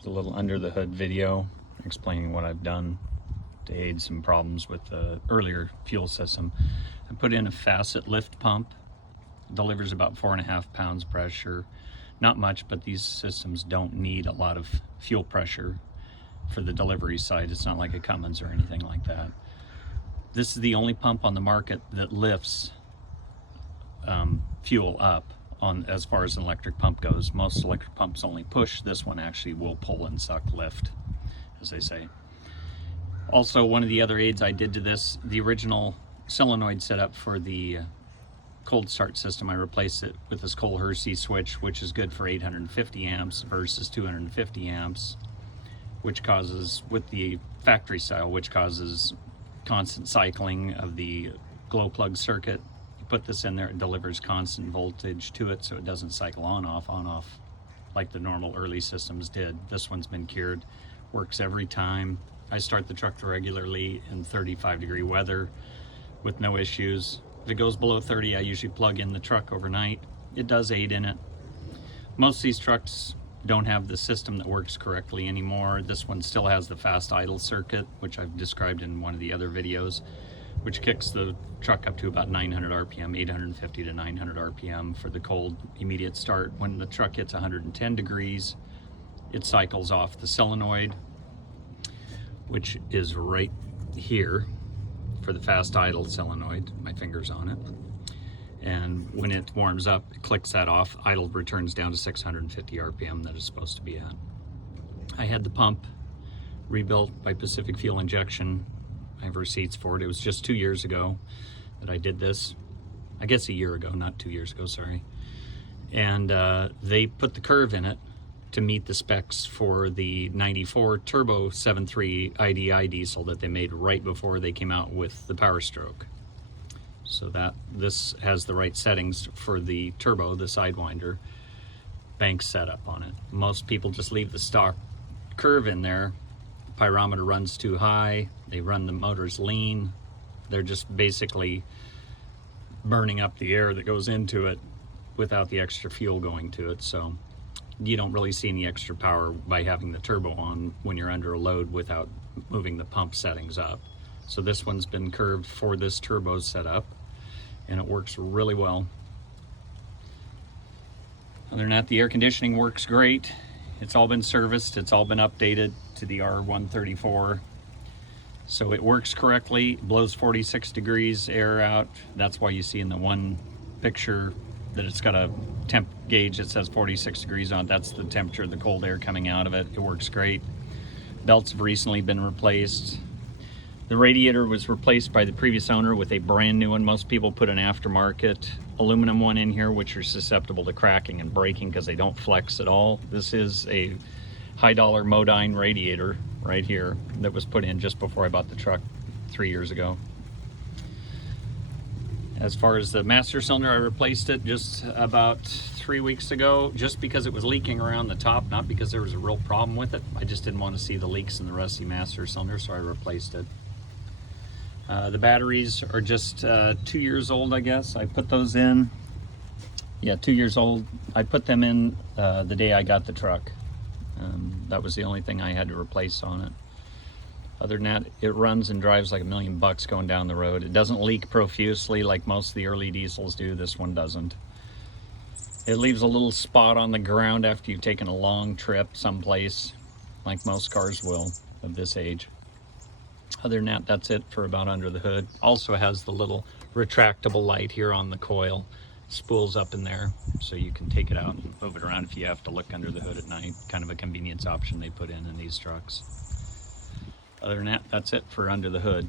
There's a little under the hood video explaining what I've done to aid some problems with the earlier fuel system. I put in a facet lift pump. It delivers about 4.5 pounds pressure. Not much, but these systems don't need a lot of fuel pressure for the delivery side. It's not like a Cummins or anything like that. This is the only pump on the market that lifts fuel up on as far as an electric pump goes. Most electric pumps only push. This one actually will pull and suck, lift, as they say. Also, one of the other aids I did to this, the original solenoid setup for the cold start system, I replaced it with this Cole-Hersey switch, which is good for 850 amps versus 250 amps, which causes, with the factory style, which causes constant cycling of the glow plug circuit. You put this in there, it delivers constant voltage to it, so it doesn't cycle on off like the normal early systems did. This one's been cured, works every time. I start the truck regularly in 35-degree weather with no issues. If it goes below 30, I usually plug in the truck overnight. It does aid in it. Most of these trucks don't have the system that works correctly anymore. This one still has the fast idle circuit, which I've described in one of the other videos, which kicks the truck up to about 900 RPM, 850 to 900 RPM for the cold immediate start. When the truck hits 110 degrees, it cycles off the solenoid, which is right here for the fast idle solenoid. My finger's on it. And when it warms up, it clicks that off. Idle returns down to 650 RPM that it's supposed to be at. I had the pump rebuilt by Pacific Fuel Injection. I have receipts for it. It was just 2 years ago that I did this. I guess a year ago, not 2 years ago, sorry. And they put the curve in it to meet the specs for the 94 turbo 7.3 IDI diesel that they made right before they came out with the Power Stroke. So that this has the right settings for the turbo, the Sidewinder bank setup on it. Most people just leave the stock curve in there. The pyrometer runs too high. They run the motors lean. They're just basically burning up the air that goes into it without the extra fuel going to it. So you don't really see any extra power by having the turbo on when you're under a load without moving the pump settings up. So this one's been curved for this turbo setup, and it works really well. Other than that, the air conditioning works great. It's all been serviced, it's all been updated to the R134. So it works correctly, it blows 46 degrees air out. That's why you see in the one picture that it's got a temp gauge that says 46 degrees on it. That's the temperature of the cold air coming out of it. It works great. Belts have recently been replaced. The radiator was replaced by the previous owner with a brand new one. Most people put an aftermarket aluminum one in here, which are susceptible to cracking and breaking because they don't flex at all. This is a high-dollar Modine radiator right here that was put in just before I bought the truck 3 years ago. As far as the master cylinder, I replaced it just about 3 weeks ago, just because it was leaking around the top, not because there was a real problem with it. I just didn't want to see the leaks in the rusty master cylinder, so I replaced it. The batteries are just 2 years old, I guess. I put those in, 2 years old. I put them in the day I got the truck. That was the only thing I had to replace on it. Other than that, it runs and drives like $1 million going down the road. It doesn't leak profusely like most of the early diesels do. This one doesn't. It leaves a little spot on the ground after you've taken a long trip someplace, like most cars will of this age. Other than that, that's it for about under the hood. Also has the little retractable light here on the coil. Spools up in there, so you can take it out and move it around if you have to look under the hood at night. Kind of a convenience option they put in these trucks. Other than that, that's it for under the hood.